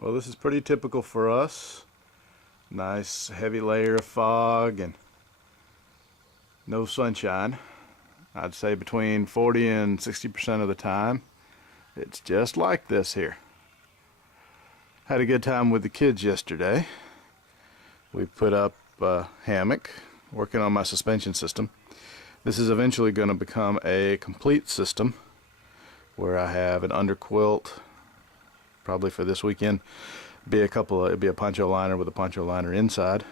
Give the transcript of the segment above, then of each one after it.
Well, this is pretty typical for us. Nice heavy layer of fog and no sunshine. I'd say between 40 and 60% of the time it's just like this here. Had a good time with the kids yesterday. We put up a hammock, working on my suspension system. This is eventually going to become a complete system where I have an underquilt, probably for this weekend. It'd be a poncho liner with a poncho liner inside,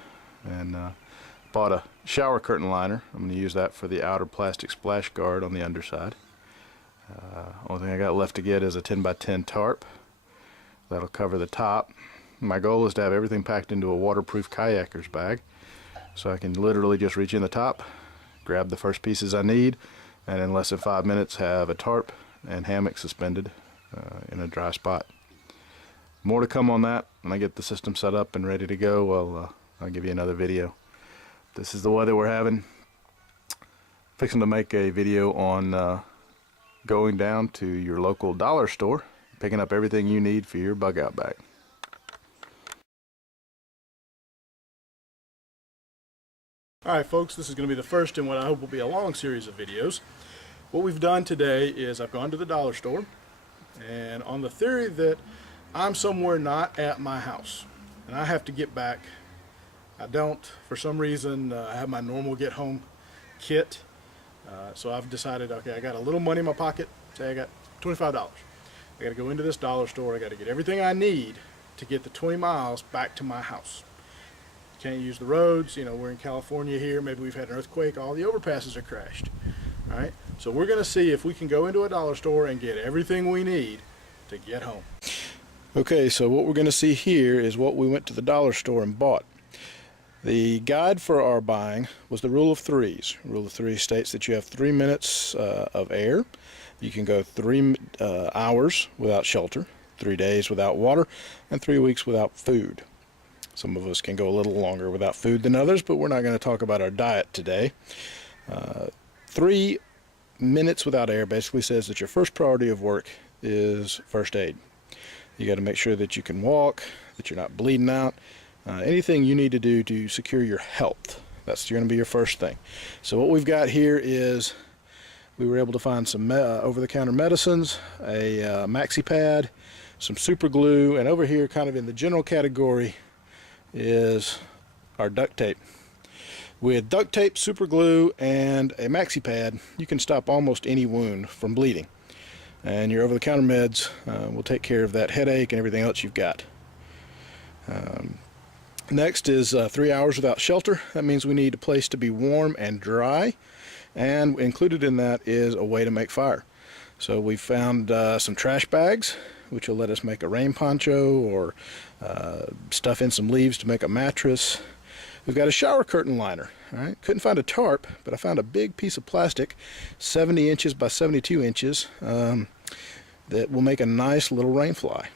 and bought a shower curtain liner. I'm going to use that for the outer plastic splash guard on the underside. Only thing I got left to get is a 10 by 10 tarp. That'll cover the top. My goal is to have everything packed into a waterproof kayaker's bag, so I can literally just reach in the top, grab the first pieces I need, and in less than 5 minutes have a tarp and hammock suspended in a dry spot. More to come on that. When I get the system set up and ready to go, I'll give you another video. This is the weather we're having. Fixing to make a video on going down to your local dollar store, picking up everything you need for your bug out bag. Alright folks, this is going to be the first in what I hope will be a long series of videos. What we've done today is I've gone to the dollar store, and on the theory that I'm somewhere not at my house and I have to get back, I don't, for some reason, I have my normal get home kit, so I've decided, okay, I got a little money in my pocket, say I got $25. I got to go into this dollar store, I got to get everything I need to get the 20 miles back to my house. Can't use the roads, you know, we're in California here, maybe we've had an earthquake, all the overpasses are crashed. Alright, so we're going to see if we can go into a dollar store and get everything we need to get home. Okay, so what we're going to see here is what we went to the dollar store and bought. The guide for our buying was the rule of threes. Rule of threes states that you have 3 minutes of air. You can go 3 hours without shelter, 3 days without water, and 3 weeks without food. Some of us can go a little longer without food than others, but we're not going to talk about our diet today. 3 minutes without air basically says that your first priority of work is first aid. You got to make sure that you can walk, that you're not bleeding out, anything you need to do to secure your health. That's going to be your first thing. So what we've got here is we were able to find some over-the-counter medicines, a maxi pad, some super glue, and over here kind of in the general category is our duct tape. With duct tape, super glue, and a maxi pad, you can stop almost any wound from bleeding. And your over-the-counter meds will take care of that headache and everything else you've got. Next is 3 hours without shelter. That means we need a place to be warm and dry, and included in that is a way to make fire. So we found some trash bags, which will let us make a rain poncho or stuff in some leaves to make a mattress. We've got a shower curtain liner. All right, couldn't find a tarp, but I found a big piece of plastic, 70 inches by 72 inches, that will make a nice little rain fly.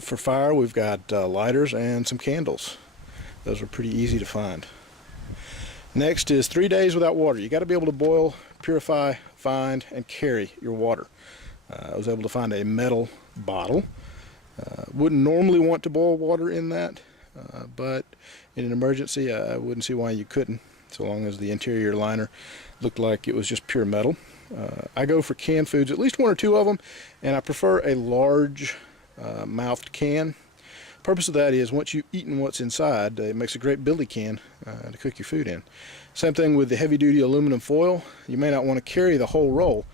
For fire, we've got lighters and some candles. Those are pretty easy to find. Next is 3 days without water. You got to be able to boil, purify, find, and carry your water. I was able to find a metal bottle. Wouldn't normally want to boil water in that, but in an emergency I wouldn't see why you couldn't, so long as the interior liner looked like it was just pure metal. I go for canned foods, at least 1 or 2 of them, and I prefer a large mouthed can. Purpose of that is once you've eaten what's inside, it makes a great billy can to cook your food in. Same thing with the heavy-duty aluminum foil. You may not want to carry the whole roll,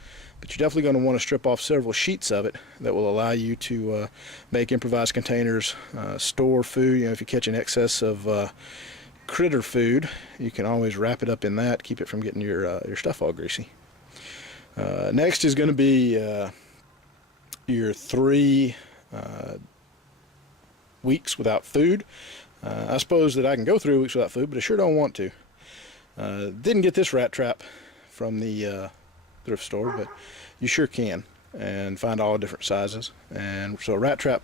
but you're definitely going to want to strip off several sheets of it that will allow you to make improvised containers, store food. You know, if you catch an excess of critter food, you can always wrap it up in that, keep it from getting your stuff all greasy. Next is going to be your 3 weeks without food. I suppose that I can go 3 weeks without food, but I sure don't want to. Didn't get this rat trap from the thrift store, but you sure can, and find all different sizes. And so a rat trap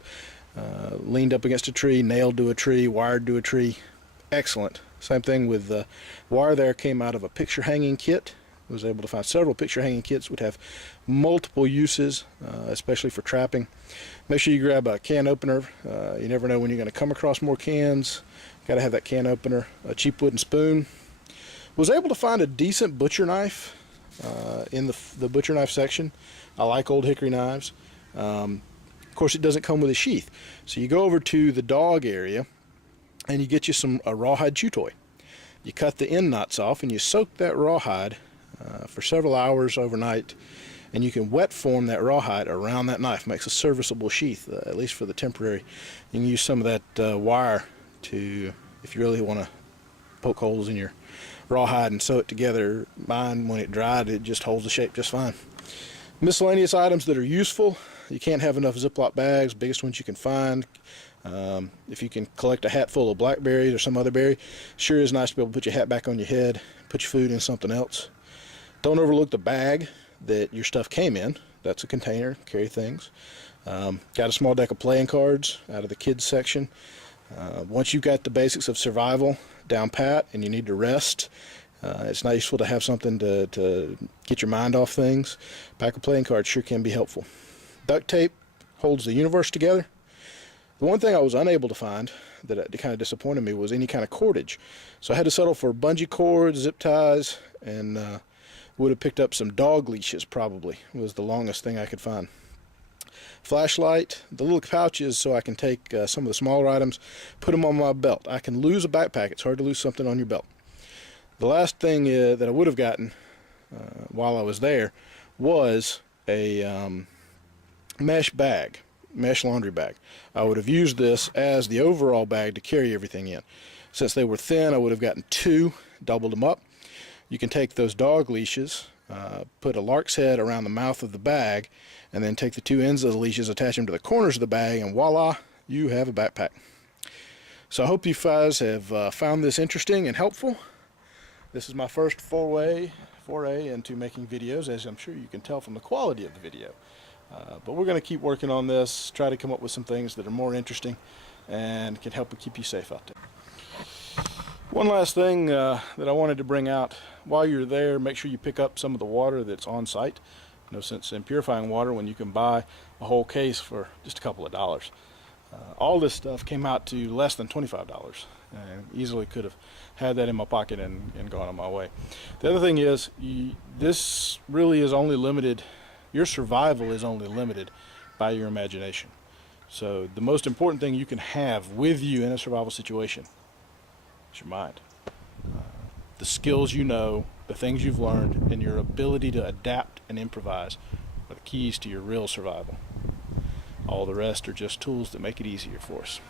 leaned up against a tree, nailed to a tree, wired to a tree, excellent. Same thing with the wire there, came out of a picture hanging kit Was able to find several picture hanging kits would have multiple uses, especially for trapping. Make sure you grab a can opener. You never know when you're going to come across more cans. Got to have that can opener. A cheap wooden spoon. Was able to find a decent butcher knife in the butcher knife section. I like old hickory knives. Of course, it doesn't come with a sheath. So you go over to the dog area and you get you a rawhide chew toy. You cut the end knots off and you soak that rawhide for several hours overnight, and you can wet form that rawhide around that knife. Makes a serviceable sheath, at least for the temporary. You can use some of that wire to, if you really want to poke holes in your rawhide and sew it together. Mine, when it dried, it just holds the shape just fine. Miscellaneous items that are useful. You can't have enough Ziploc bags, biggest ones you can find. If you can collect a hat full of blackberries or some other berry, sure is nice to be able to put your hat back on your head, put your food in something else. Don't overlook the bag that your stuff came in. That's a container, carry things. Got a small deck of playing cards out of the kids section. Once you've got the basics of survival down pat and you need to rest, it's not useful to have something to get your mind off things. Pack of playing cards sure can be helpful. Duct tape holds the universe together. The one thing I was unable to find that kind of disappointed me was any kind of cordage. So I had to settle for bungee cords, zip ties, and would have picked up some dog leashes probably, was the longest thing I could find. Flashlight, the little pouches so I can take some of the smaller items, put them on my belt. I can lose a backpack. It's hard to lose something on your belt. The last thing that I would have gotten while I was there was a mesh laundry bag. I would have used this as the overall bag to carry everything in. Since they were thin, I would have gotten two, doubled them up. You can take those dog leashes, put a lark's head around the mouth of the bag, and then take the two ends of the leashes, attach them to the corners of the bag, and voila, you have a backpack. So I hope you guys have found this interesting and helpful. This is my first foray into making videos, as I'm sure you can tell from the quality of the video. But we're going to keep working on this, try to come up with some things that are more interesting and can help keep you safe out there. One last thing that I wanted to bring out, while you're there, make sure you pick up some of the water that's on site. No sense in purifying water when you can buy a whole case for just a couple of dollars. All this stuff came out to less than $25, and easily could have had that in my pocket and gone on my way. The other thing is, this really is only limited, your survival is only limited by your imagination. So the most important thing you can have with you in a survival situation is your mind. The skills you know, the things you've learned, and your ability to adapt and improvise are the keys to your real survival. All the rest are just tools that make it easier for us.